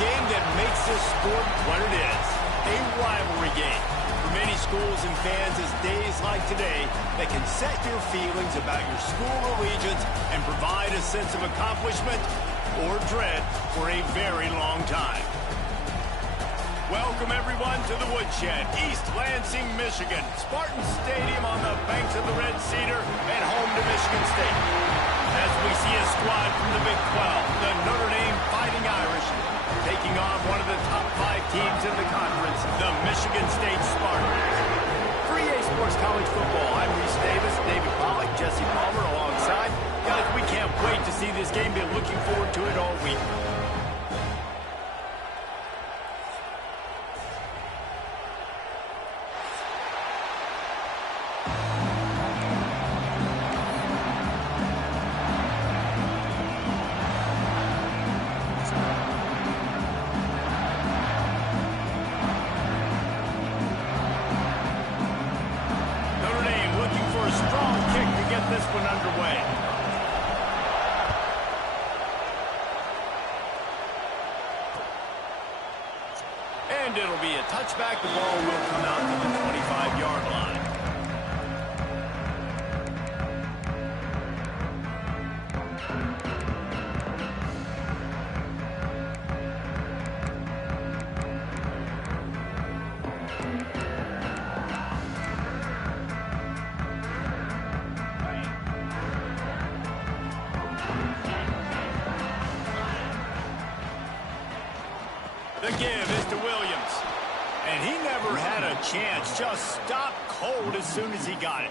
game that makes this sport what it is, a rivalry game. For many schools and fans, it's days like today that can set your feelings about your school allegiance and provide a sense of accomplishment or dread for a very long time. Welcome, everyone, to the Woodshed, East Lansing, Michigan. Spartan Stadium on the banks of the Red Cedar and home to Michigan State. As we see a squad from the Big 12, the Notre Dame Fighting Irish, taking on one of the top 5 teams in the conference, the Michigan State Spartans. For EA Sports College Football, I'm Reese Davis, David Pollack, Jesse Palmer alongside. Guys, we can't wait to see this game. Been looking forward to it all week. And it'll be a touchback. The ball will come out to the 25-yard line. The give is to Williams. And he never had a chance. Just stopped cold as soon as he got it.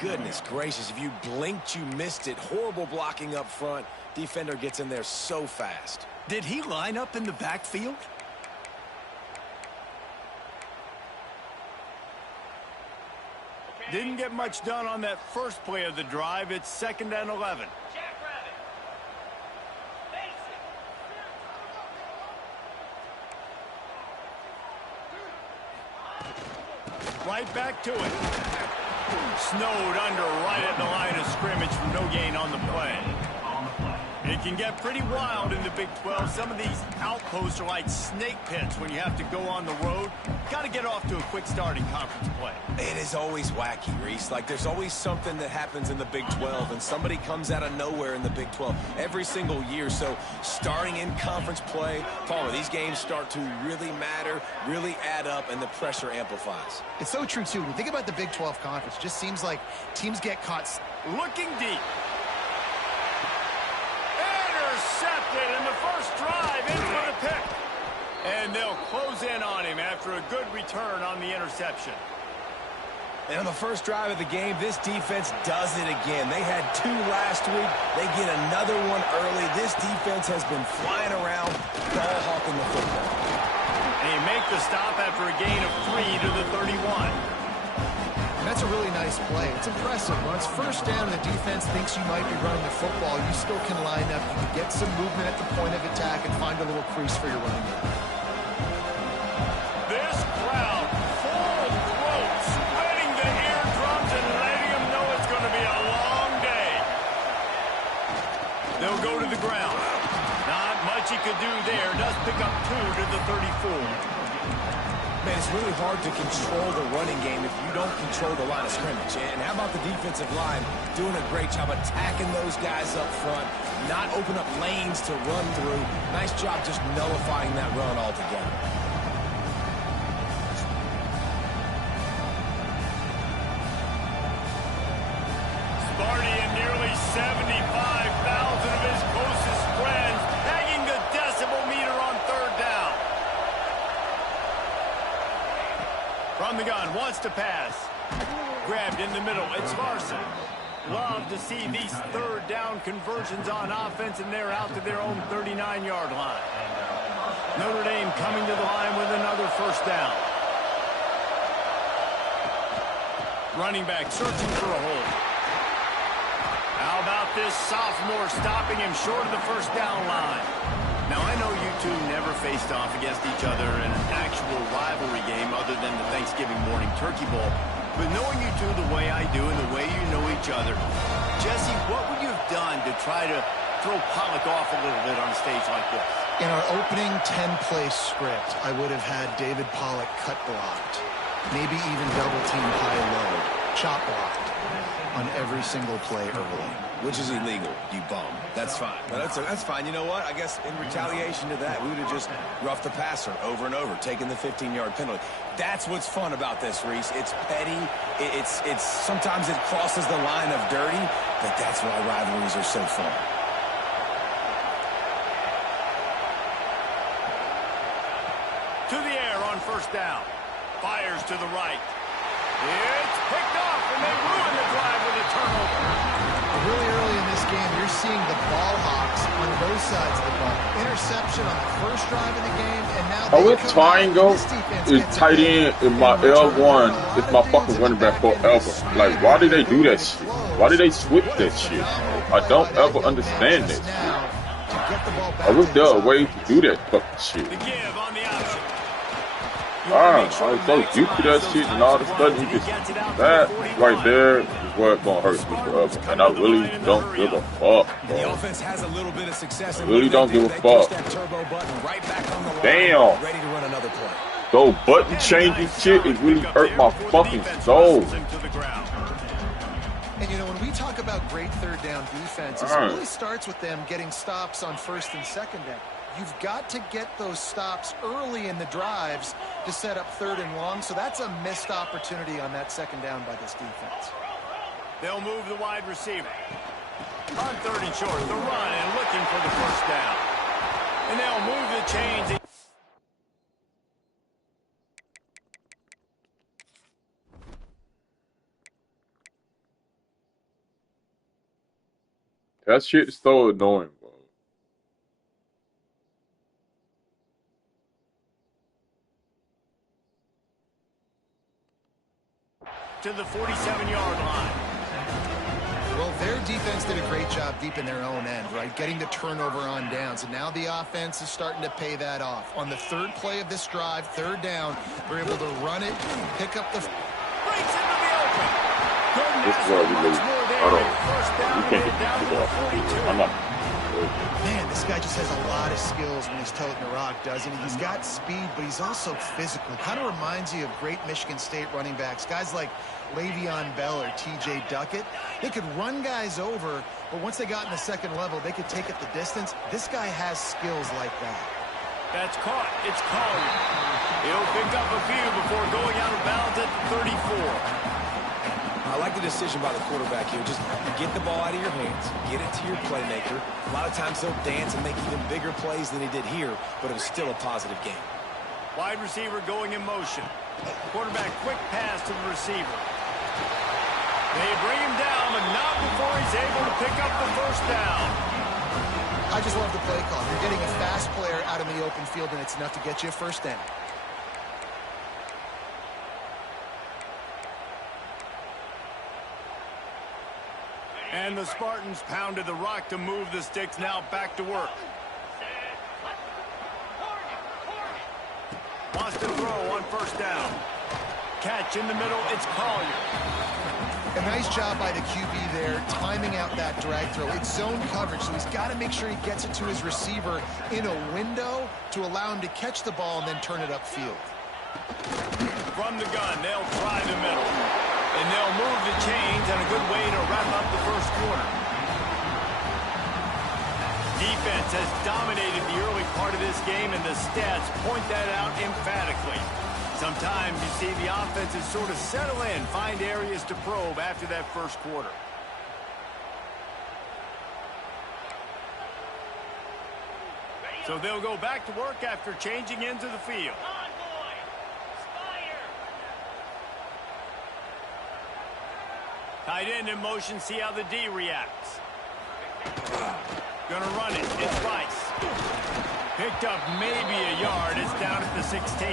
Goodness gracious, if you blinked, you missed it. Horrible blocking up front. Defender gets in there so fast. Did he line up in the backfield? Didn't get much done on that first play of the drive. It's 2nd and 11. Right back to it. Snowed under right at the line of scrimmage for no gain on the play. It can get pretty wild in the Big 12. Some of these outposts are like snake pits when you have to go on the road. Got to get off to a quick start in conference play. It is always wacky, Reese. Like, there's always something that happens in the Big 12, and somebody comes out of nowhere in the Big 12 every single year. So starting in conference play, Palmer, these games start to really matter, really add up, and the pressure amplifies. It's so true, too. When you think about the Big 12 conference, it just seems like teams get caught. Looking deep. Intercepted in the first drive, in for the pick. And they'll close in on him after a good return on the interception. And on the first drive of the game, this defense does it again. They had 2 last week. They get another one early. This defense has been flying around, ball hawking the football. And he make the stop after a gain of 3 to the 31. And that's a really nice play. It's impressive. When it's first down and the defense thinks you might be running the football, you still can line up. You can get some movement at the point of attack and find a little crease for your running game. This crowd full throat, sweating the eardrums and letting them know it's going to be a long day. They'll go to the ground. Not much he could do there. Does pick up 2 to the 34. Man, it's really hard to control the running game if you don't control the line of scrimmage. And how about the defensive line doing a great job attacking those guys up front, not open up lanes to run through. Nice job just nullifying that run altogether. Sparty and nearly 75,000 of his closest friends hanging the decibel meter on 3rd down. From the gun, wants to pass. Grabbed in the middle, it's Larson. Love to see these 3rd down conversions on offense, and they're out to their own 39-yard line. Notre Dame coming to the line with another 1st down. Running back searching for a hole. How about this sophomore stopping him short of the 1st down line? Now, I know you two never faced off against each other in an actual rivalry game other than the Thanksgiving morning turkey bowl. But knowing you two the way I do and the way you know each other, Jesse, what would you have done to try to throw Pollack off a little bit on a stage like this? In our opening 10-play script, I would have had David Pollock cut blocked, maybe even double team high-low, chop blocked on every single play early. Which is illegal, you bum. That's fine. But that's fine. You know what? I guess in retaliation to that, we would have just roughed the passer over and over, taking the 15-yard penalty. That's what's fun about this, Reese. It's petty. It's sometimes it crosses the line of dirty, but that's why rivalries are so fun. To the air on first down. Fires to the right. It's picked off, and they ruin the drive with a turnover. Really early in this game, you're seeing the ball hawks on both sides of the ball. Interception on the first drive of the game, and now Oh, it's triangle is tight end in my L1. It's my fucking running back forever. Like, why did they do that shit? Why did they switch that shit? I don't ever understand this. I wish there was a way to do that fucking shit. The give on the option. I was so used to that shit, and all of a sudden you just, that right there is where it's gonna hurt me forever. And I really don't give a fuck, bro. The offense has a little bit of success. I really don't give a fuck. Damn. Ready to run another play. So button changing shit, it really hurt my fucking soul. And you know, when we talk about great third down defenses, it really starts with them getting stops on first and second down. You've got to get those stops early in the drives to set up third and long, so that's a missed opportunity on that second down by this defense. They'll move the wide receiver. On third and short, the run and looking for the first down. And they'll move the chains. That shit is so annoying, bro. To the 47-yard line. Well, their defense did a great job deep in their own end, right? Getting the turnover on downs. And now the offense is starting to pay that off. On the third play of this drive, third down, they're able to run it, pick up the... Breaks into the open. This is where we lose. I don't. We can't get the ball. I'm not. Man, this guy just has a lot of skills when he's toting the rock, doesn't he? He's got speed, but he's also physical. Kind of reminds you of great Michigan State running backs. Guys like Le'Veon Bell or T.J. Duckett. They could run guys over, but once they got in the second level, they could take it the distance. This guy has skills like that. That's caught. It's called. He'll pick up a few before going out of bounds at the 34. I like the decision by the quarterback here. Just get the ball out of your hands. Get it to your playmaker. A lot of times he'll dance and make even bigger plays than he did here, but it was still a positive game. Wide receiver going in motion. Quarterback quick pass to the receiver. They bring him down, but not before he's able to pick up the first down. I just love the play call. You're getting a fast player out in the open field, and it's enough to get you a first down. And the Spartans pounded the rock to move the sticks, now back to work. Wants to throw on first down. Catch in the middle, it's Collier. A nice job by the QB there, timing out that drag throw. It's zone coverage, so he's got to make sure he gets it to his receiver in a window to allow him to catch the ball and then turn it upfield. From the gun, they'll try the middle. And they'll move the chains, and a good way to wrap up the first quarter. Defense has dominated the early part of this game, and the stats point that out emphatically. Sometimes you see the offenses sort of settle in, find areas to probe after that first quarter. So they'll go back to work after changing into the field. Tight end in motion, see how the D reacts. Gonna run it, it's Rice. Picked up maybe a yard, it's down at the 16.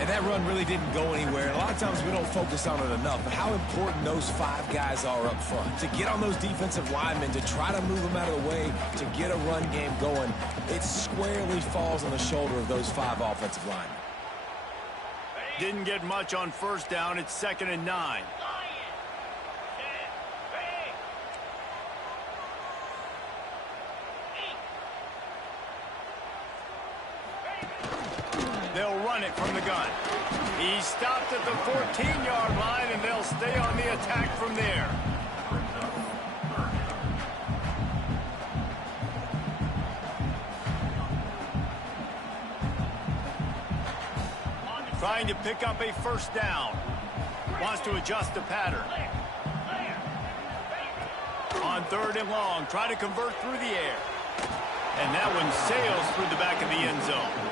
And that run really didn't go anywhere. And a lot of times we don't focus on it enough, but how important those five guys are up front. To get on those defensive linemen, to try to move them out of the way, to get a run game going, it squarely falls on the shoulder of those five offensive linemen. Didn't get much on first down, it's 2nd and 9. run it from the gun. He stopped at the 14-yard line, and they'll stay on the attack from there. Trying to pick up a first down. Wants to adjust the pattern. On 3rd and long, try to convert through the air. And that one sails through the back of the end zone.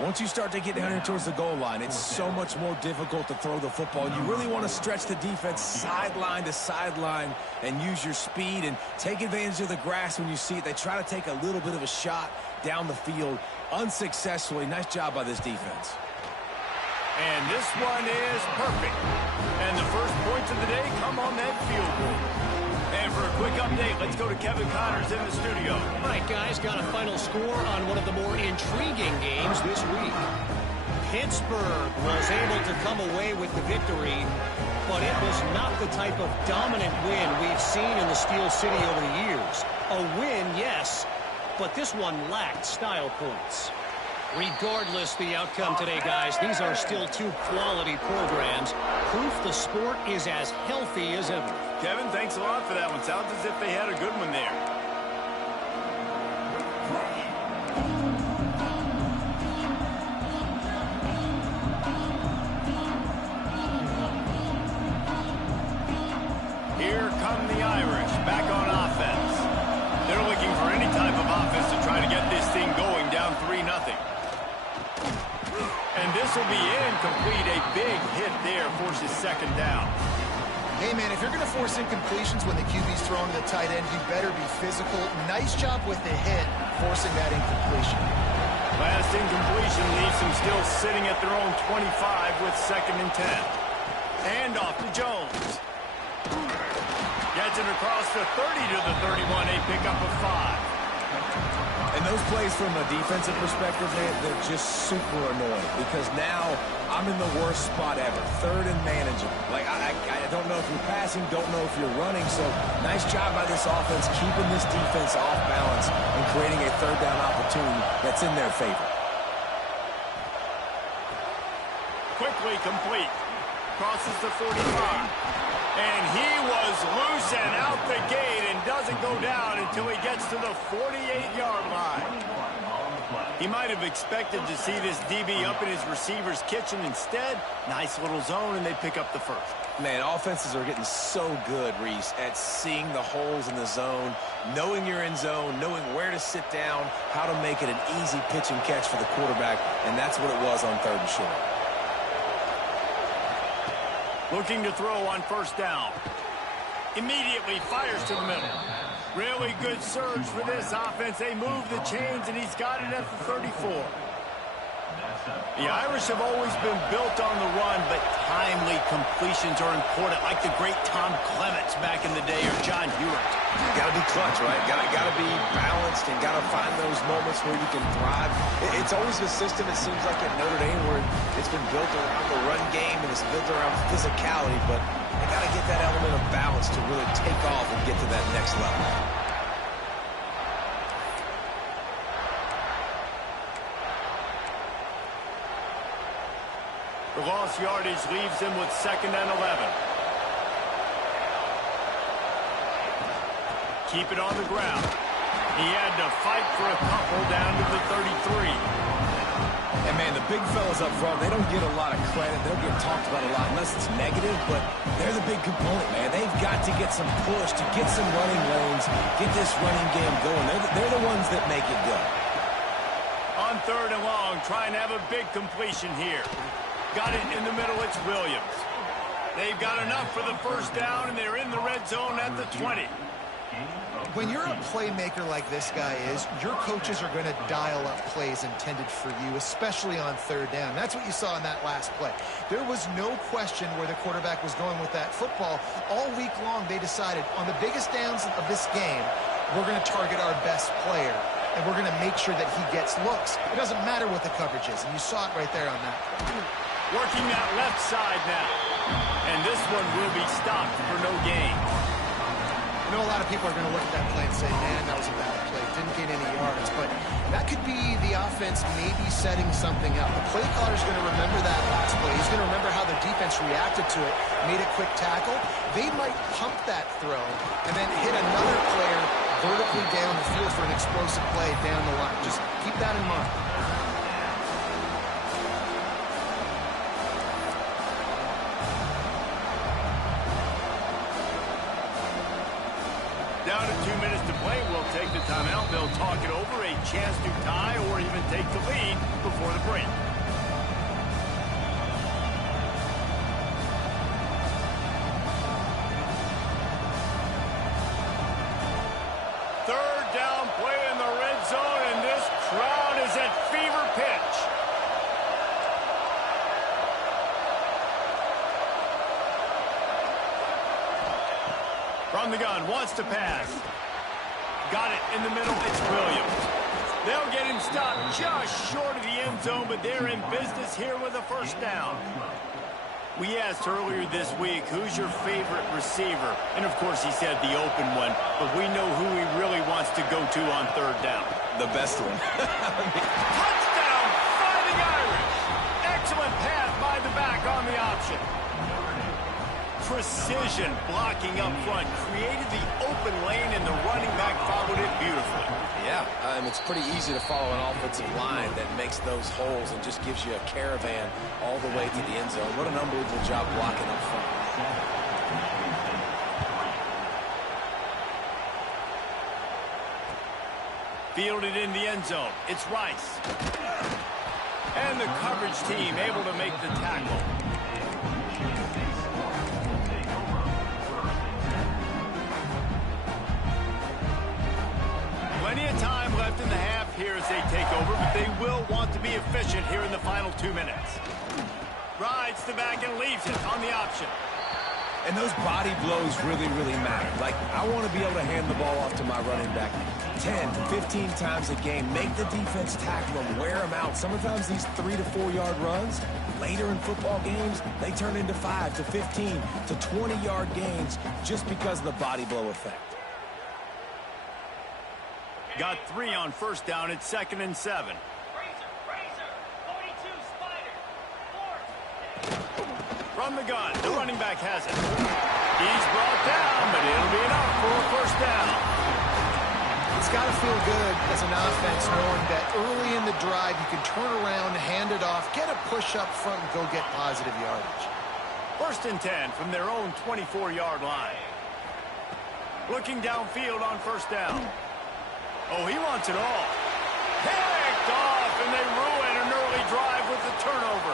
Once you start to get down here towards the goal line, it's so much more difficult to throw the football. You really want to stretch the defense sideline to sideline and use your speed and take advantage of the grass when you see it. They try to take a little bit of a shot down the field unsuccessfully. Nice job by this defense. And this one is perfect. And the first points of the day come on that field goal. And for a quick update, let's go to Kevin Connors in the studio. All right, guys, got a final score on one of the more intriguing games this week. Pittsburgh was able to come away with the victory, but it was not the type of dominant win we've seen in the Steel City over the years. A win, yes, but this one lacked style points. Regardless the outcome today, guys, these are still two quality programs. Proof the sport is as healthy as ever. Kevin, thanks a lot for that one. Sounds as if they had a good one there. Here come the Irish back on offense. They're looking for any type of offense to try to get this thing going down 3-0. And this will be incomplete. A big hit there forces 2nd down. Hey, man, if you're going to force incompletions when the QB's throwing to the tight end, you better be physical. Nice job with the hit, forcing that incompletion. Last incompletion leaves them still sitting at their own 25 with 2nd and 10. Hand off to Jones. Gets it across the 30 to the 31, a pickup of 5. And those plays from a defensive perspective, they're just super annoying because now I'm in the worst spot ever. 3rd and manageable. Like, I don't know if you're passing, don't know if you're running. So nice job by this offense keeping this defense off balance and creating a 3rd down opportunity that's in their favor. Quickly complete. Crosses the 45. And he was loose and out the gate and doesn't go down until he gets to the 48-yard line. He might have expected to see this DB up in his receiver's kitchen. Instead, nice little zone, and they pick up the first. Man, offenses are getting so good, Reese, at seeing the holes in the zone, knowing you're in zone, knowing where to sit down, how to make it an easy pitch and catch for the quarterback, and that's what it was on 3rd and short. Looking to throw on 1st down. Immediately fires to the middle. Really good surge for this offense. They move the chains, and he's got it at the 34. The Irish have always been built on the run, but timely completions are important, like the great Tom Clements back in the day, or John Hewitt. Got to be clutch, right? Got to be balanced and got to find those moments where you can thrive. It's always a system, it seems like, at Notre Dame where it's been built around the run game and it's built around physicality, but they got to get that element of balance to really take off and get to that next level. The lost yardage leaves him with 2nd and 11. Keep it on the ground. He had to fight for a couple down to the 33. And, man, the big fellas up front, they don't get a lot of credit. They'll get talked about a lot unless it's negative, but they're the big component, man. They've got to get some push, to get some running lanes, get this running game going. They're the ones that make it go. On 3rd and long, trying to have a big completion here. Got it in the middle, it's Williams. They've got enough for the first down, and they're in the red zone at the 20. When you're a playmaker like this guy is, your coaches are going to dial up plays intended for you, especially on 3rd down. That's what you saw in that last play. There was no question where the quarterback was going with that football. All week long, they decided on the biggest downs of this game, we're going to target our best player, and we're going to make sure that he gets looks. It doesn't matter what the coverage is, and you saw it right there on that play. Working that left side now. And this one will be stopped for no gain. I know a lot of people are going to look at that play and say, man, that was a bad play. Didn't gain any yards. But that could be the offense maybe setting something up. The play caller is going to remember that last play. He's going to remember how the defense reacted to it, made a quick tackle. They might pump that throw and then hit another player vertically down the field for an explosive play down the line. Just keep that in mind. Down to 2 minutes to play. We'll take the timeout. They'll talk it over. A chance to tie or even take the lead before the break. Third down play in the red zone, and this crowd is at fever pitch. From the gun, wants to pass. Got it in the middle, it's Williams. They'll get him stopped just short of the end zone, but they're in business here with a first down. We asked earlier this week, who's your favorite receiver? And of course he said the open one, but we know who he really wants to go to on third down. The best one. Touchdown, Fighting Irish. Excellent pass by the back on the option. Precision blocking up front, created the open lane, and the running back followed it beautifully. Yeah, it's pretty easy to follow an offensive line that makes those holes and just gives you a caravan all the way to the end zone. What an unbelievable job blocking up front. Fielded in the end zone. It's Rice. And the coverage team able to make the tackle. Plenty of time left in the half here as they take over, but they will want to be efficient here in the final 2 minutes. Rides the back and leaves it on the option. And those body blows really, really matter. Like, I want to be able to hand the ball off to my running back 10, 15 times a game. Make the defense tackle them, wear them out. Sometimes these 3 to 4 yard runs, later in football games, they turn into 5 to 15 to 20 yard gains just because of the body blow effect. Got 3 on first down. It's 2nd and 7. From the gun, the running back has it. He's brought down, but it'll be enough for a first down. It's got to feel good as an offense knowing that early in the drive you can turn around, hand it off, get a push up front, and go get positive yardage. 1st and 10 from their own 24-yard line. Looking downfield on first down. Oh, he wants it all. Picked off, and they ruin an early drive with the turnover.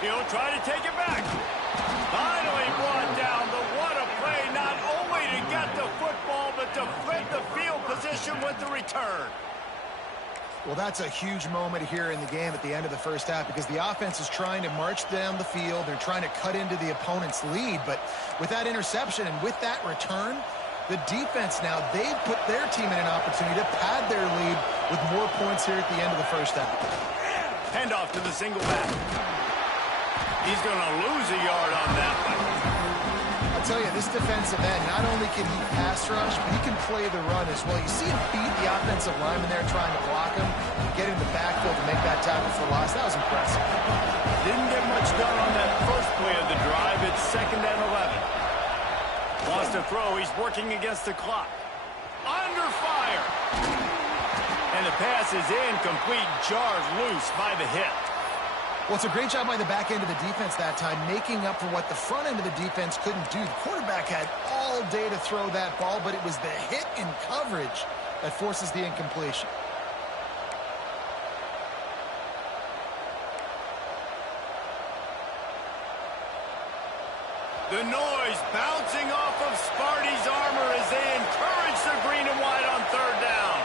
He'll try to take it back. Finally brought down, but what a play, not only to get the football, but to flip the field position with the return. Well, that's a huge moment here in the game at the end of the first half because the offense is trying to march down the field. They're trying to cut into the opponent's lead, but with that interception and with that return, the defense now, they've put their team in an opportunity to pad their lead with more points here at the end of the first half. Handoff to the single back. He's going to lose a yard on that one. I'll tell you, this defensive end, not only can he pass rush, but he can play the run as well. You see him beat the offensive lineman there trying to block him, get in the backfield to make that tackle for loss. That was impressive. Didn't get much done on that first play of the drive. It's 2nd and 11. Lost a throw. He's working against the clock. Under fire. And the pass is incomplete, jarred loose by the hit. Well, it's a great job by the back end of the defense that time, making up for what the front end of the defense couldn't do. The quarterback had all day to throw that ball, but it was the hit in coverage that forces the incompletion. The noise bouncing off of Sparty's armor as they encourage the green and white on third down.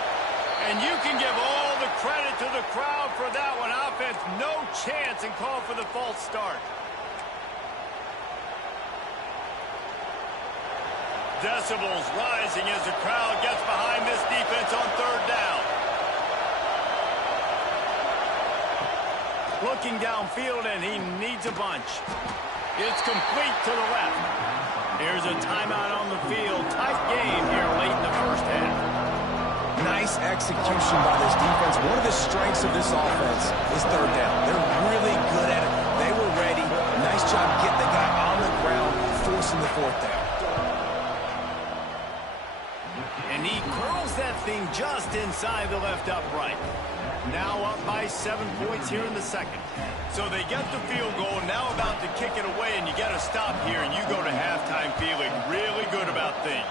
And you can give all the credit to the crowd for that one. Offense, no chance, and call for the false start. Decibels rising as the crowd gets behind this defense on third down. Looking downfield, and he needs a bunch. It's complete to the left. Here's a timeout on the field. Tight game here late in the first half. Nice execution by this defense. One of the strengths of this offense is third down. They're really good at it. They were ready. Nice job getting the guy on the ground, forcing the fourth down. And he curls that thing just inside the left upright. Now up by 7 points here in the second. So they get the field goal, now about to kick it away, and you get a stop here, and you go to halftime feeling really good about things.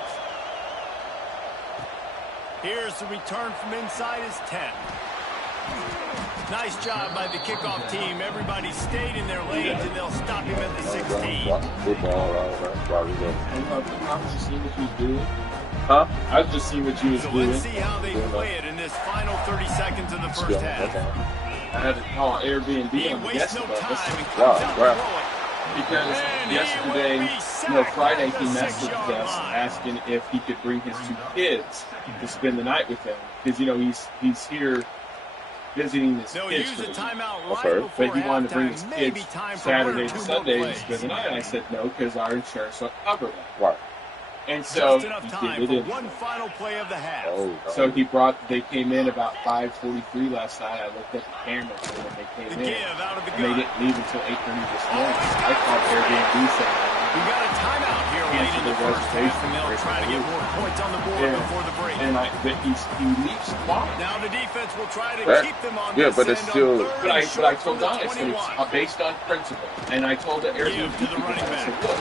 Here's the return from inside his 10. Nice job by the kickoff team. Everybody stayed in their lanes, and they'll stop him at the 16. Huh? I was just seeing what you was doing. Let's see how they play it in this final 30 seconds of the first half. I had to call Airbnb He on the wastes guest no above us time and comes out to throw it. because And he yesterday, will be Friday, sacked he at the messaged 6-yard us line. asking if he could bring his 2 kids to spend the night with him because he's here visiting his They'll kids use for a the week. timeout right Okay. before But he wanted to bring his halftime. Maybe kids time for Saturday one or to two Sunday more to spend the plays. night. And I said no because our insurance will cover that. Right. And so Just enough he time did for it. one final play of the half. Oh, So they came in about 5:43 last night. I looked at the camera so when they The came in. give out of the And they gun. didn't leave until 8:30 this morning. he's I got called it. Airbnb saying, We got a timeout here late in the first half, and they'll try to get more points on the board before the break. and he leaves tomorrow. Now the defense will try to That- keep them on yeah, this but it's end still- on third But I and short told from the Don, I said, 21. it's based on principle. And I told the Airbnb to the people, running I said, back. look,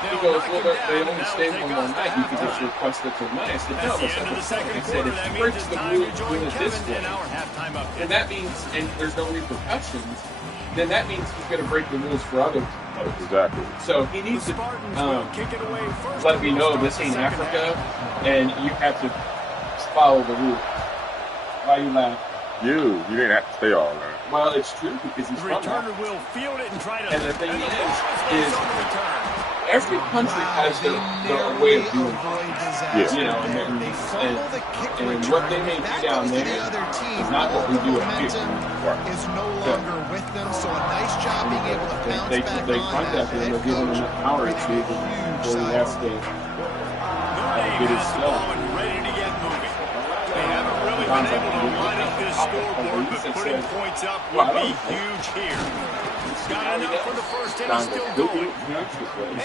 he They'll goes, knock well, him they down, only and stay that'll one take more us to night. You can just halftime. request it till night. I said, That's no. the I said, end of the second I said, quarter. if That he means breaks it's the time rule to join doing it this Kevin in way, our halftime update. and that means, and there's no repercussions, then that means he's going to break the rules for other folks. exactly. So he The needs to Spartans will kick it away first. let me and know we'll this start ain't the second Africa, half. and you have to follow the rules. Why you laugh? You didn't have to stay all night. Well, it's true because he's The from returner Africa. will field it and try to. And the thing ball is on the return. Every country has their way of doing it. avoid disaster Yeah. You know, and there. then- They fumble the kick and return. what they may If do that down goes to there the other team, is not what we all do the up here. momentum is no longer with them. So a nice job being able to bounce They back contact on him that. and Head they'll give him coach enough hour with to a before he huge has sigh. to Notre Dame get his has the stuff. ball and ready to get moving. They haven't really been able to line up this scoreboard, but putting points up would be huge here. Got enough for the first, and he's still going.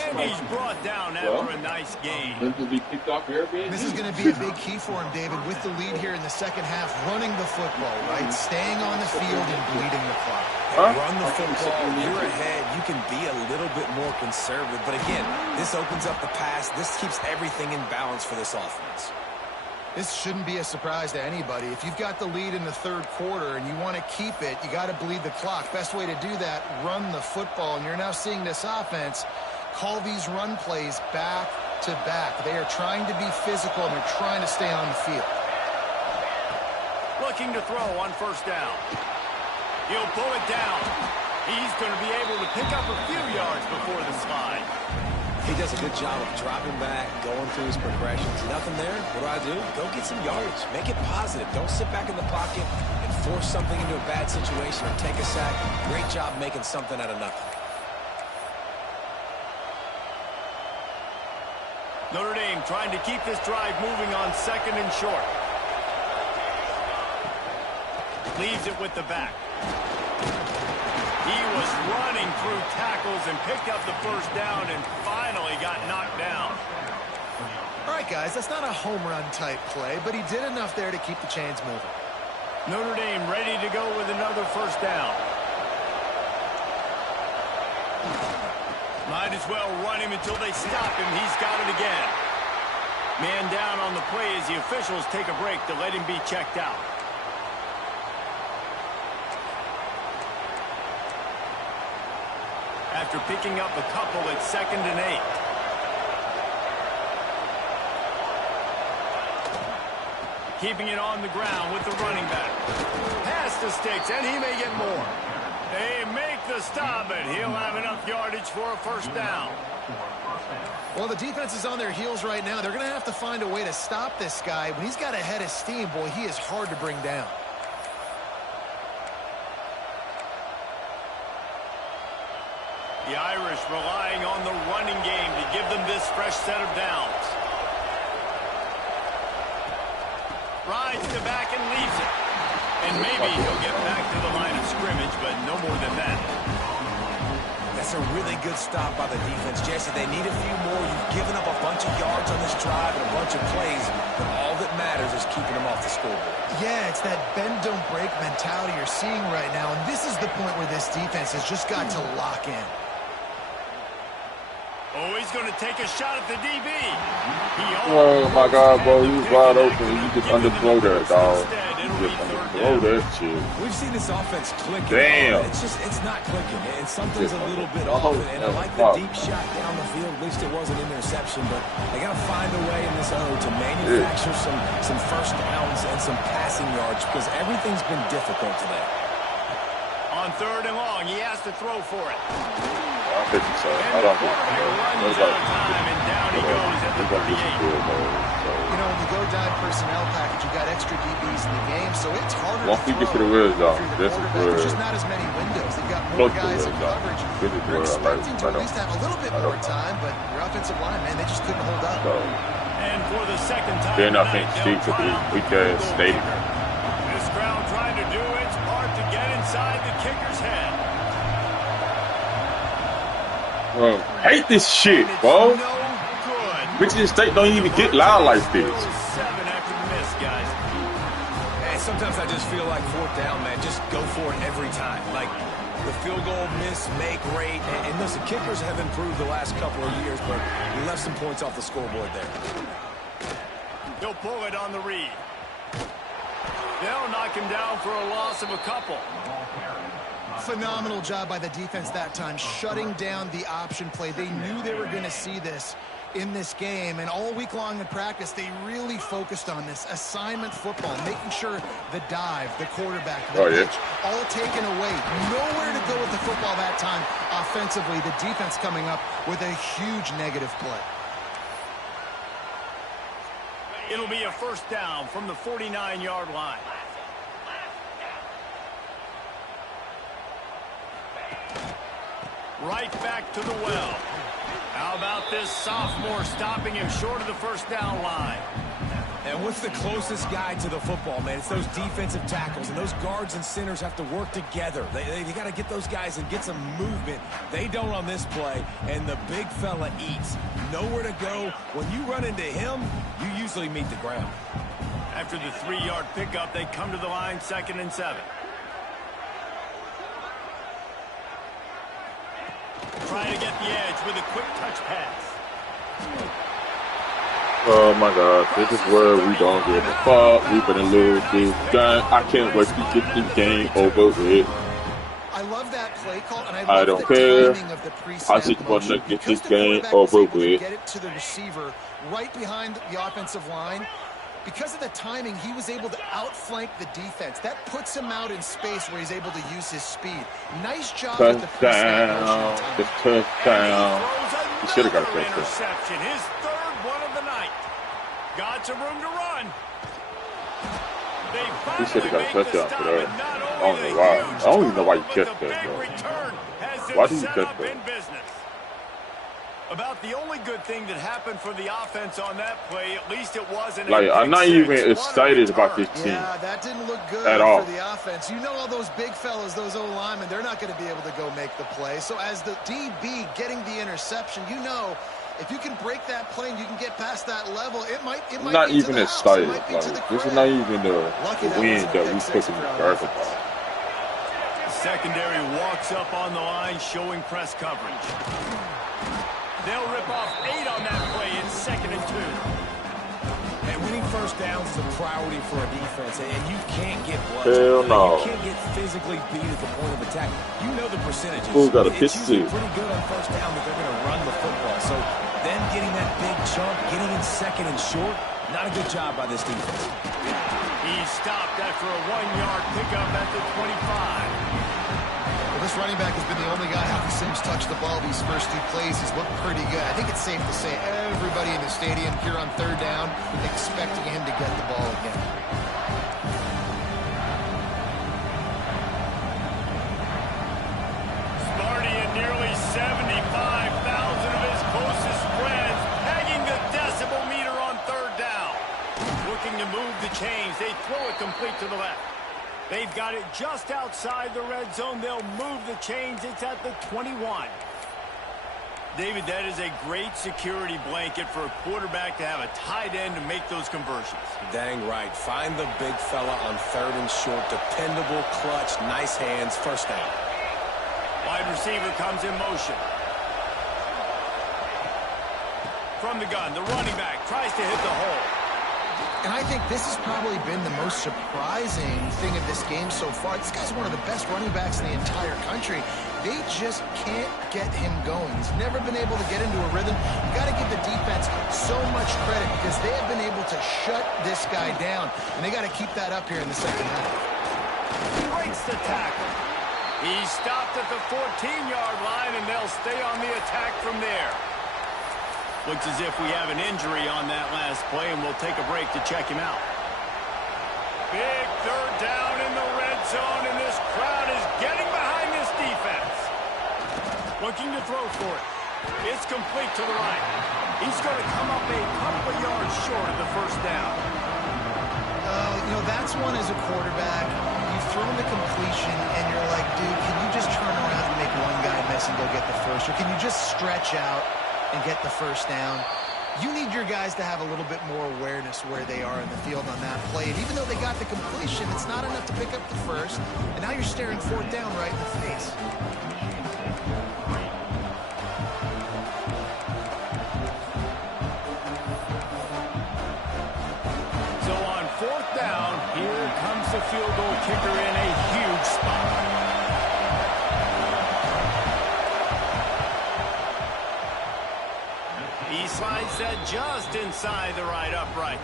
And he's brought down after a nice game. Then he'll be kicked off Airbnb. This is going to be a big key for him, David, with the lead here in the second half, running the football, right? Staying on the field and bleeding the clock. Run the football, you're ahead. You can be a little bit more conservative. But again, this opens up the pass. This keeps everything in balance for this offense. This shouldn't be a surprise to anybody. If you've got the lead in the third quarter and you want to keep it, you got to bleed the clock. Best way to do that, run the football. And you're now seeing this offense call these run plays back to back. They are trying to be physical and they're trying to stay on the field. Looking to throw on first down. He'll pull it down. He's going to be able to pick up a few yards before the slide. He does a good job of dropping back, going through his progressions. Nothing there. What do? Go get some yards. Make it positive. Don't sit back in the pocket and force something into a bad situation or take a sack. Great job making something out of nothing. Notre Dame trying to keep this drive moving on second and short. Leaves it with the back. He was running through tackles and picked up the first down and finally got knocked down. All right, guys, that's not a home run type play, but he did enough there to keep the chains moving. Notre Dame ready to go with another first down. Might as well run him until they stop him. He's got it again. Man down on the play as the officials take a break to let him be checked out. After picking up a couple at 2nd and 8. Keeping it on the ground with the running back. Pass the sticks, and he may get more. They make the stop, and he'll have enough yardage for a first down. Well, the defense is on their heels right now. They're going to have to find a way to stop this guy. When he's got a head of steam, boy, he is hard to bring down. The Irish relying on the running game to give them this fresh set of downs. Rides to back and leaves it. And maybe he'll get back to the line of scrimmage, but no more than that. That's a really good stop by the defense, Jesse. They need a few more. You've given up a bunch of yards on this drive and a bunch of plays, but all that matters is keeping them off the scoreboard. Yeah, it's that bend, don't break mentality you're seeing right now, and this is the point where this defense has just got to lock in. Oh, he's going to take a shot at the DB. Oh my God, bro, he's wide open. You just underthrow that, dog. You just underthrow that shit. We've seen this offense clicking. Damn. It's not clicking, and something's a little bit off. And I like the deep shot down the field. At least it wasn't an interception, but they got to find a way in this O to manufacture some first downs and some passing yards because everything's been difficult today. On 3rd and long, he has to throw for it. I think so. I don't think so. Runs out of time, and down he goes at the 38. You know, when you go down personnel package, you got extra DBs in the game, so it's harder Once to we get to throw the red zone, through the this is quarterback. where There's just not as many windows. They've got more guys in coverage. This is You're where I like expecting to at least have a little bit more time, but your offensive line, man, they just couldn't hold up. And for the second time Then I think tonight, Steve took a weak-ass stadium. this crowd trying to do its part to get inside the kicker's head. Hate this shit, bro. No good. Michigan State don't even get loud like this. 7 after the miss, guys. Hey, sometimes I just feel like 4th down, man. Just go for it every time. Like the field goal miss, make rate. And listen, kickers have improved the last couple of years, but we left some points off the scoreboard there. He'll pull it on the read. They'll knock him down for a loss of a couple. Phenomenal job by the defense that time, shutting down the option play. They knew they were going to see this in this game, and all week long in practice, they really focused on this assignment football, making sure the dive, the quarterback, the pitch, all taken away. Nowhere to go with the football that time offensively. The defense coming up with a huge negative play. It'll be a first down from the 49-yard line. Right back to the well. How about this sophomore stopping him short of the first down line? And what's the closest guy to the football, man? It's those defensive tackles, and those guards and centers have to work together. They got to get those guys and get some movement. They don't on this play, and the big fella eats. Nowhere to go. When you run into him, you usually meet the ground. After the 3-yard pickup, they come to the line 2nd and 7. Trying to get the edge with a quick touch pass. Oh my God, this is where we don't give a fuck. We better lose this game. I can't wait to get this game over with. I love that play call, and I love don't care. timing of the I just want to get this game over with. Get it to the receiver right behind the offensive line. Because of the timing, he was able to outflank the defense. That puts him out in space where he's able to use his speed. Nice job with the touchdown. This touchdown. He should have got a touchdown. Interception, his 3rd one of the night. Got some room to run. He should have got a touchdown for that. I don't know why. I don't even know why you catch that, bro. Why did you catch that? About the only good thing that happened for the offense on that play, at least it wasn't. Like, I'm not even excited about this team. Yeah, that didn't look good at all for the offense. You know all those big fellas, those O-linemen, they're not going to be able to go make the play. So as the DB getting the interception, you know, if you can break that play and you can get past that level, it might not be even to the excited. Like, this is not even the win that we took in the garbage. Secondary walks up on the line, showing press coverage. They'll rip off 8 on that play. It's 2nd and 2. And winning first downs is a priority for a defense, and you can't get blood. Hell no. You can't get physically beat at the point of attack. You know the percentages. Who's got a pitch too? Pretty good on first down, but they're going to run the football. So then getting that big chunk, getting in 2nd and short, not a good job by this defense. He's stopped after a 1-yard pickup at the 25. Well, this running back has been the only guy Howie Sims touched the ball these first 2 plays. He's looked pretty good. I think it's safe to say everybody in the stadium here on 3rd down expecting him to get the ball again. Sparty at nearly 70 complete to the left. They've got it just outside the red zone. They'll move the chains. It's at the 21. David, that is a great security blanket for a quarterback to have a tight end to make those conversions. Dang right. Find the big fella on 3rd and short. Dependable, clutch, nice hands, first down. Wide receiver comes in motion. From the gun, the running back tries to hit the hole. And I think this has probably been the most surprising thing of this game so far. This guy's one of the best running backs in the entire country. They just can't get him going. He's never been able to get into a rhythm. You got to give the defense so much credit because they have been able to shut this guy down. And they got to keep that up here in the second half. Breaks the tackle. He stopped at the 14-yard line, and they'll stay on the attack from there. Looks as if we have an injury on that last play, and we'll take a break to check him out. Big 3rd down in the red zone, and this crowd is getting behind this defense. Looking to throw for it. It's complete to the right. He's going to come up a couple of yards short of the first down. You know, that's one as a quarterback. You've thrown the completion, and you're like, dude, can you just turn around and make one guy miss and go get the first? Or can you just stretch out and get the first down? You need your guys to have a little bit more awareness where they are in the field on that play. And even though they got the completion, it's not enough to pick up the first. And now you're staring 4th down right in the face. So on 4th down, here comes the field goal kicker in a huge spot. He slides that just inside the right upright.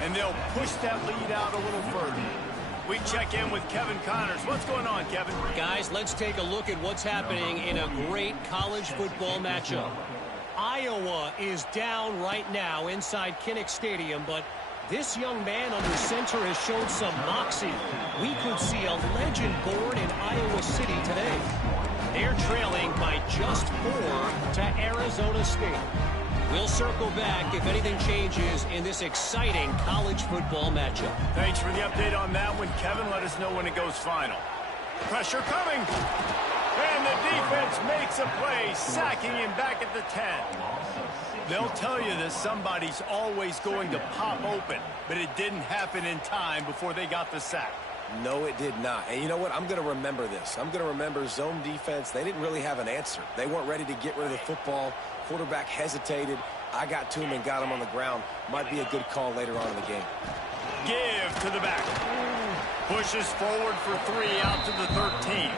And they'll push that lead out a little further. We check in with Kevin Connors. What's going on, Kevin? Guys, let's take a look at what's happening in a great college football matchup. Iowa is down right now inside Kinnick Stadium, but this young man under center has shown some moxie. We could see a legend born in Iowa City today. They're trailing by just 4 to Arizona State. We'll circle back if anything changes in this exciting college football matchup. Thanks for the update on that one, Kevin. Let us know when it goes final. Pressure coming. And the defense makes a play, sacking him back at the 10. They'll tell you that somebody's always going to pop open, but it didn't happen in time before they got the sack. No, it did not. And you know what? I'm going to remember this. I'm going to remember zone defense. They didn't really have an answer. They weren't ready to get rid of the football. Quarterback hesitated. I got to him and got him on the ground. Might be a good call later on in the game. Give to the back. Pushes forward for 3 out to the 13.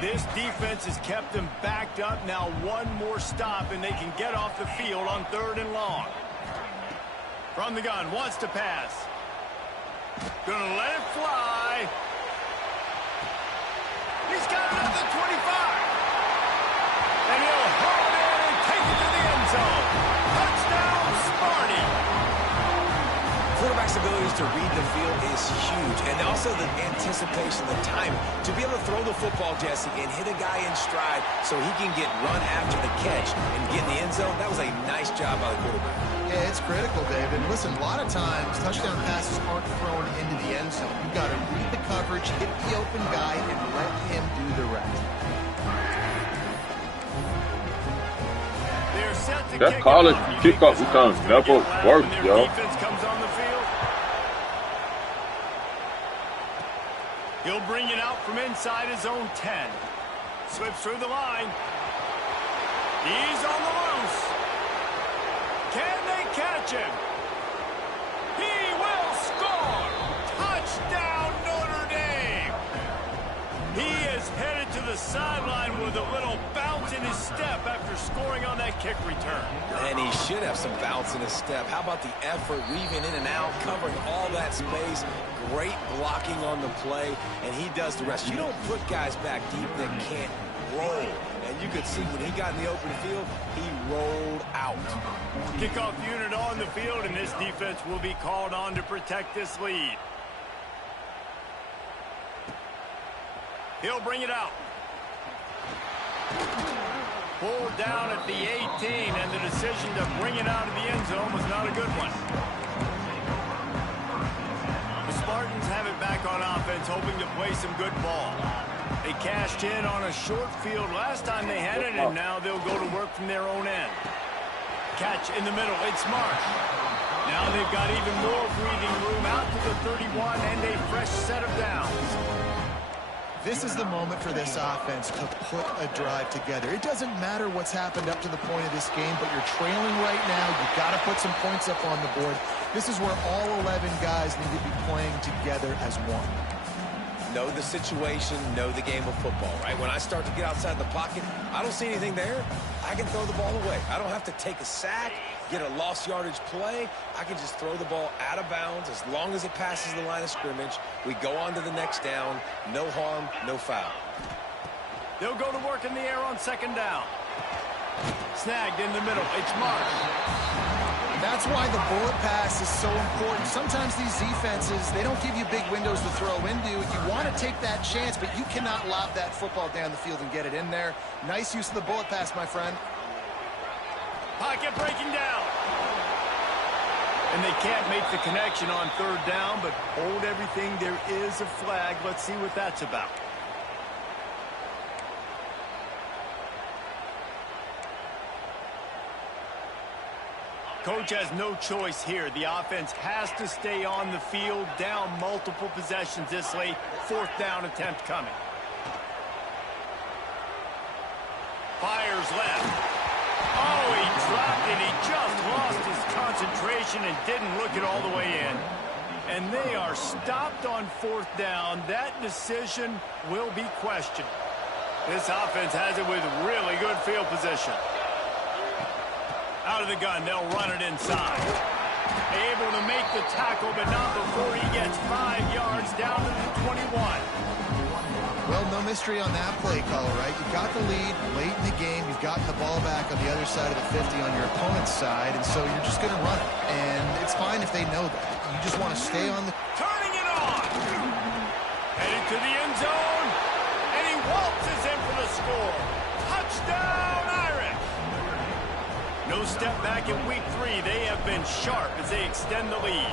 This defense has kept them backed up. Now one more stop and they can get off the field on 3rd and long. From the gun, wants to pass. Gonna let it fly. He's got it at the 25. And he'll haul it in and take it to the end zone. Touchdown, Sparty. Quarterback's abilities to read the field is huge. And also the anticipation, the timing. To be able to throw the football, Jesse, and hit a guy in stride so he can get run after the catch and get in the end zone, that was a nice job by the quarterback. Yeah, it's critical, David. Listen, a lot of times touchdown passes aren't thrown into the end zone. You've got to read the coverage, hit the open guy, and let him do the rest. They're set to That college kickoff return never worked, yo. Defense comes on the field. He'll bring it out from inside his own 10. Slips through the line. He's on the loose. Can they catch him? He will score! Touchdown, Notre Dame! He is headed to the sideline with a little bounce in his step after scoring on that kick return. And he should have some bounce in his step. How about the effort, weaving in and out, covering all that space, great blocking on the play, and he does the rest. You don't put guys back deep that can't roll. And you could see when he got in the open field, he rolled out. Kickoff unit on the field, and this defense will be called on to protect this lead. He'll bring it out. Pulled down at the 18, and the decision to bring it out of the end zone was not a good one. The Spartans have it back on offense, hoping to play some good ball. They cashed in on a short field last time they had it, and now they'll go to work from their own end. Catch in the middle, it's Marsh. Now they've got even more breathing room out to the 31 and a fresh set of downs. This is the moment for this offense to put a drive together. It doesn't matter what's happened up to the point of this game, but you're trailing right now. You've got to put some points up on the board. This is where all 11 guys need to be playing together as one. Know the situation, know the game of football, right? When I start to get outside the pocket, I don't see anything there. I can throw the ball away. I don't have to take a sack, get a lost yardage play. I can just throw the ball out of bounds as long as it passes the line of scrimmage. We go on to the next down. No harm, no foul. They'll go to work in the air on second down. Snagged in the middle. It's Marsh. That's why the bullet pass is so important. Sometimes these defenses, they don't give you big windows to throw into. You want to take that chance, but you cannot lob that football down the field and get it in there. Nice use of the bullet pass, my friend. Pocket breaking down. And they can't make the connection on third down, but hold everything. There is a flag. Let's see what that's about. Coach has no choice here. The offense has to stay on the field, down multiple possessions this late. Fourth down attempt coming. Fires left. Oh, he dropped it. He just lost his concentration and didn't look it all the way in. And they are stopped on fourth down. That decision will be questioned. This offense has it with really good field position. Out of the gun, they'll run it inside. Able to make the tackle, but not before he gets 5 yards down to the 21. Well, no mystery on that play call, right? You got the lead late in the game. You've gotten the ball back on the other side of the 50 on your opponent's side, and so you're just going to run it. And it's fine if they know that. You just want to stay on the... Turning it on! Headed to the end zone, and he waltzes in for the score. Touchdown, Irish! No step back in week 3. They have been sharp as they extend the lead.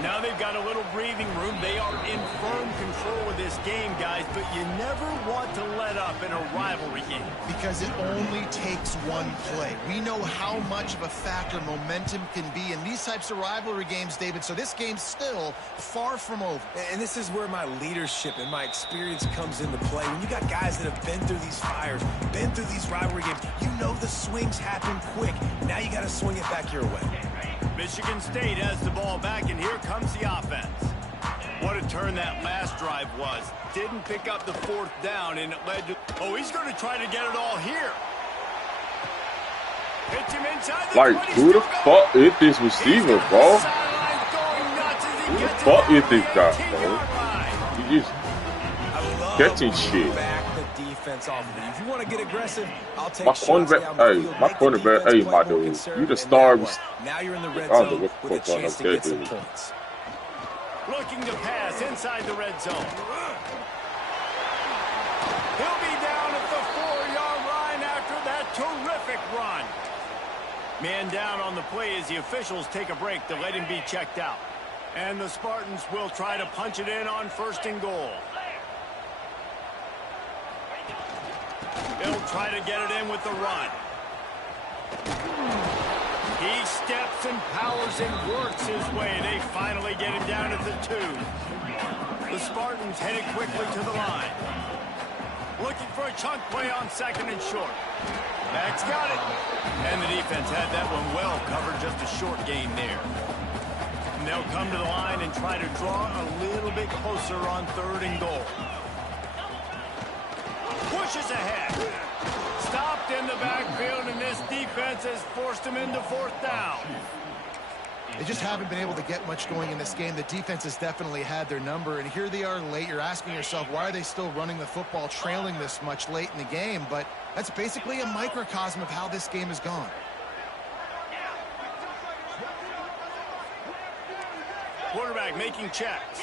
Now they've got a little breathing room. They are in firm control of this game, guys, but you never want to let up in a rivalry game. Because it only takes one play. We know how much of a factor momentum can be in these types of rivalry games, David, so this game's still far from over. And this is where my leadership and my experience comes into play. When you got guys that have been through these fires, been through these rivalry games, you know the swings happen quick. Now you got to swing it back your way. Michigan State has the ball back, and here comes the offense. What a turn that last drive was. Didn't pick up the fourth down, and it led to... Oh, he's going to try to get it all here. Hits him inside the 20. Who the fuck is this receiver, bro? Who the fuck is this guy, bro? He just catching shit. If you want to get aggressive, I'll take my cornerback, hey, my dude, you the star. Now you're in the red zone with a chance to get some points. Looking to pass inside the red zone. He'll be down at the 4-yard line after that terrific run. Man down on the play as the officials take a break to let him be checked out. And the Spartans will try to punch it in on first and goal. He'll try to get it in with the run. He steps and powers and works his way. They finally get him down at the 2. The Spartans headed quickly to the line. Looking for a chunk play on second and short. Max got it. And the defense had that one well covered. Just a short gain there. And they'll come to the line and try to draw a little bit closer on third and goal. Pushes ahead. Stopped in the backfield, and this defense has forced him into fourth down. They just haven't been able to get much going in this game. The defense has definitely had their number, and here they are late. You're asking yourself, why are they still running the football, trailing this much late in the game? But that's basically a microcosm of how this game has gone. Quarterback making checks.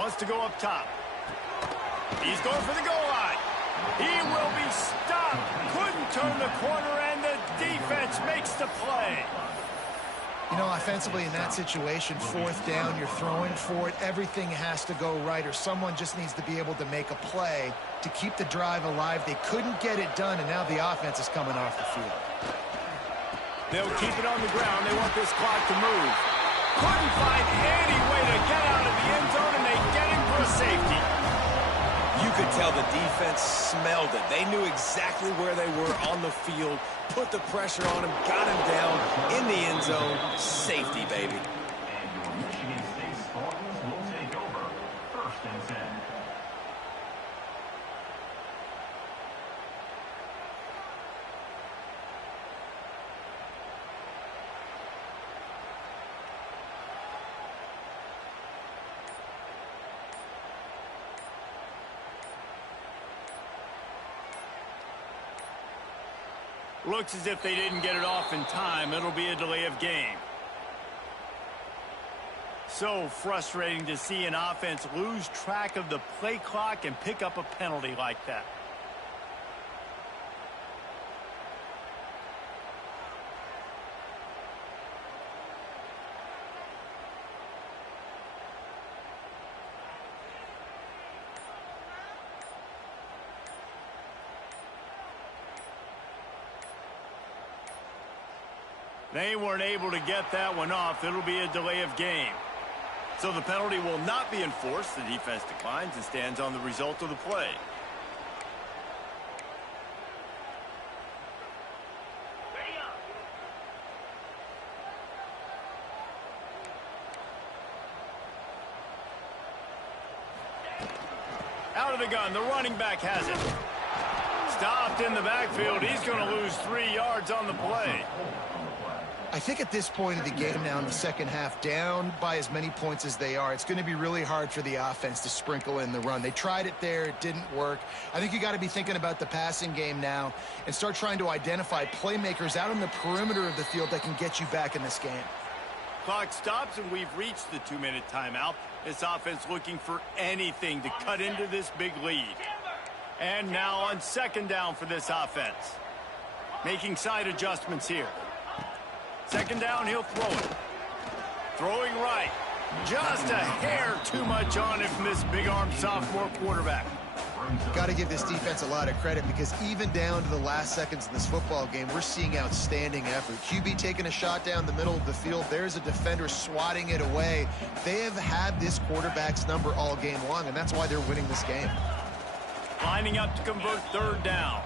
Wants to go up top. He's going for the goal line. He will be stopped. Couldn't turn the corner, and the defense makes the play. You know, offensively in that situation, fourth down, you're throwing for it. Everything has to go right, or someone just needs to be able to make a play to keep the drive alive. They couldn't get it done, and now the offense is coming off the field. They'll keep it on the ground. They want this clock to move. Couldn't find any way to get out of the end zone, and they get him for a safety. You could tell the defense smelled it. They knew exactly where they were on the field, put the pressure on him, got him down in the end zone. Safety, baby. And your Michigan State Spartans will take over. 1st and 10. Looks as if they didn't get it off in time. It'll be a delay of game. So frustrating to see an offense lose track of the play clock and pick up a penalty like that. They weren't able to get that one off. It'll be a delay of game. So the penalty will not be enforced. The defense declines and stands on the result of the play. Out of the gun, the running back has it. Stopped in the backfield. He's going to lose 3 yards on the play. I think at this point of the game now in the second half, down by as many points as they are, it's going to be really hard for the offense to sprinkle in the run. They tried it there. It didn't work. I think you got to be thinking about the passing game now and start trying to identify playmakers out on the perimeter of the field that can get you back in this game. Clock stops, and we've reached the 2-minute timeout. This offense looking for anything to cut into this big lead. And now on 2nd down for this offense. Making side adjustments here. 2nd down, he'll throw it. Throwing right. Just a hair too much on it from this big-armed sophomore quarterback. Got to give this defense a lot of credit because even down to the last seconds in this football game, we're seeing outstanding effort. QB taking a shot down the middle of the field. There's a defender swatting it away. They have had this quarterback's number all game long, and that's why they're winning this game. Lining up to convert 3rd down.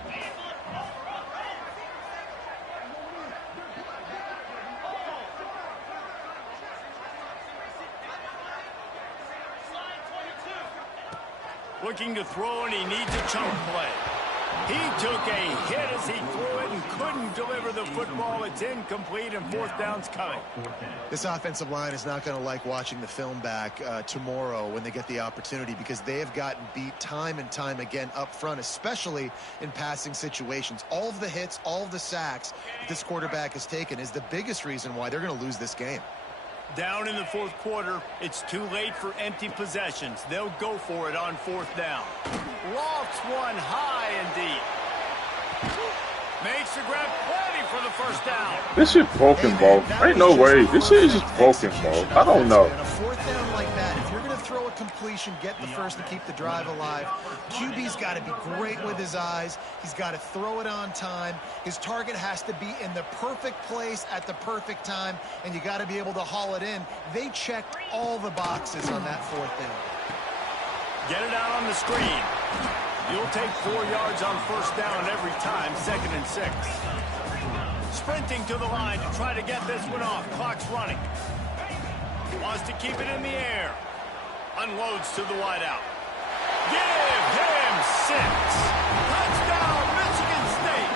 Looking to throw, and he needs a chunk play. He took a hit as he threw it and couldn't deliver the football. It's incomplete, and 4th down's coming. This offensive line is not going to like watching the film back tomorrow when they get the opportunity because they have gotten beat time and time again up front, especially in passing situations. All of the hits, all of the sacks that this quarterback has taken is the biggest reason why they're going to lose this game. Down in the 4th quarter, it's too late for empty possessions. They'll go for it on 4th down. Lofts one high and deep. Makes the grab, plenty for the 1st down. This shit broken, bro. Ain't no way. This shit is just broken, bro. I don't know. And a 4th down like that, if you're going to throw a completion, get the first and keep the drive alive. QB's got to be great with his eyes. He's got to throw it on time. His target has to be in the perfect place at the perfect time, and you got to be able to haul it in. They checked all the boxes on that 4th down. Get it out on the screen. You'll take 4 yards on 1st down every time, 2nd and 6. Sprinting to the line to try to get this one off. Clock's running. Wants to keep it in the air. Unloads to the wideout. Give him 6. Touchdown, Michigan State.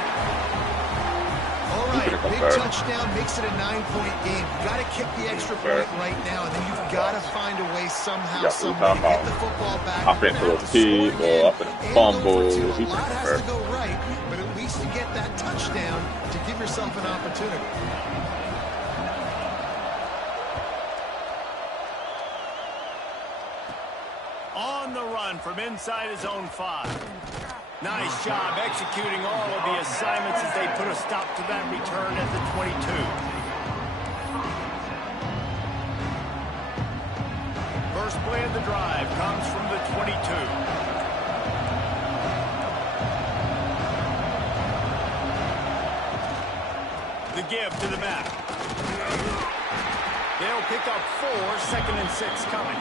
All right, big touchdown makes it a 9-point game. You got to kick the extra point right now, and then you've got to find a way somehow, some way to get the football back. Up into a key or up in a fumble. A lot has to go right, but at least to get that touchdown to give yourself an opportunity. on the run from inside his own 5. Nice job executing all of the assignments as they put a stop to that return at the 22. First play of the drive comes from the 22. The give to the back. They'll pick up 4, 2nd and 6 coming.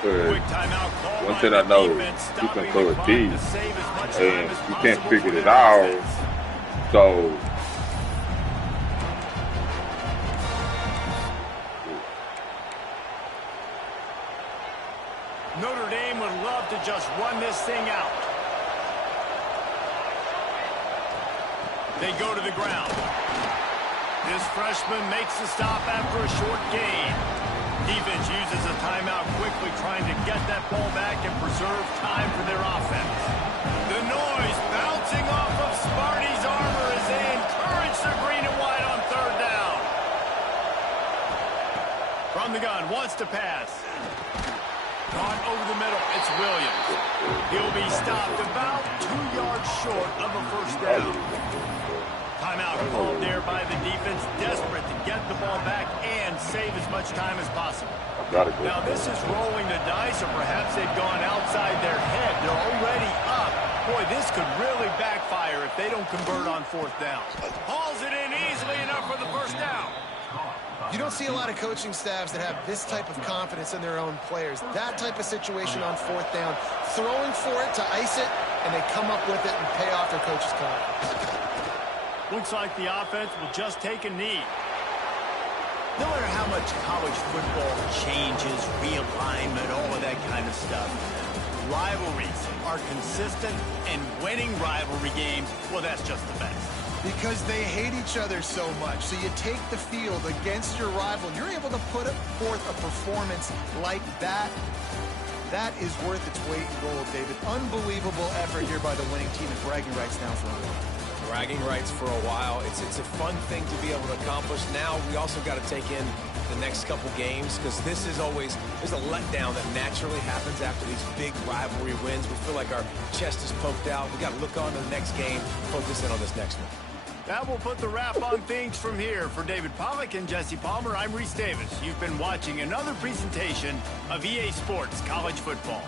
Quick timeout call. One thing I know, you can throw it deep, and you can't figure it out. So, Notre Dame would love to just run this thing out. They go to the ground. This freshman makes the stop after a short gain. Defense uses a timeout quickly, trying to get that ball back and preserve time for their offense. The noise bouncing off of Sparty's armor as they encourage the green and white on 3rd down. From the gun, wants to pass. Gone over the middle, it's Williams. He'll be stopped about 2 yards short of a 1st down. Timeout called there by the defense, desperate to get the ball back and save as much time as possible. Now this is rolling the dice, or perhaps they've gone outside their head. They're already up. Boy, this could really backfire if they don't convert on 4th down. Hauls it in easily enough for the 1st down. You don't see a lot of coaching staffs that have this type of confidence in their own players. That type of situation on 4th down, throwing for it to ice it, and they come up with it and pay off their coach's confidence. Looks like the offense will just take a knee. No matter how much college football changes, realignment, all of that kind of stuff, rivalries are consistent, and winning rivalry games, well, that's just the best. Because they hate each other so much. So you take the field against your rival, you're able to put forth a performance like that. That is worth its weight in gold, David. Unbelievable effort here by the winning team, and bragging rights now for them. Bragging rights for a while. It's a fun thing to be able to accomplish. Now we also got to take in the next couple games, because this is always, there's a letdown that naturally happens after these big rivalry wins. We feel like our chest is poked out. We got to look on to the next game, focus in on this next one. That will put the wrap on things from here. For David Pollack and Jesse Palmer, I'm Reese Davis. You've been watching another presentation of EA Sports College Football.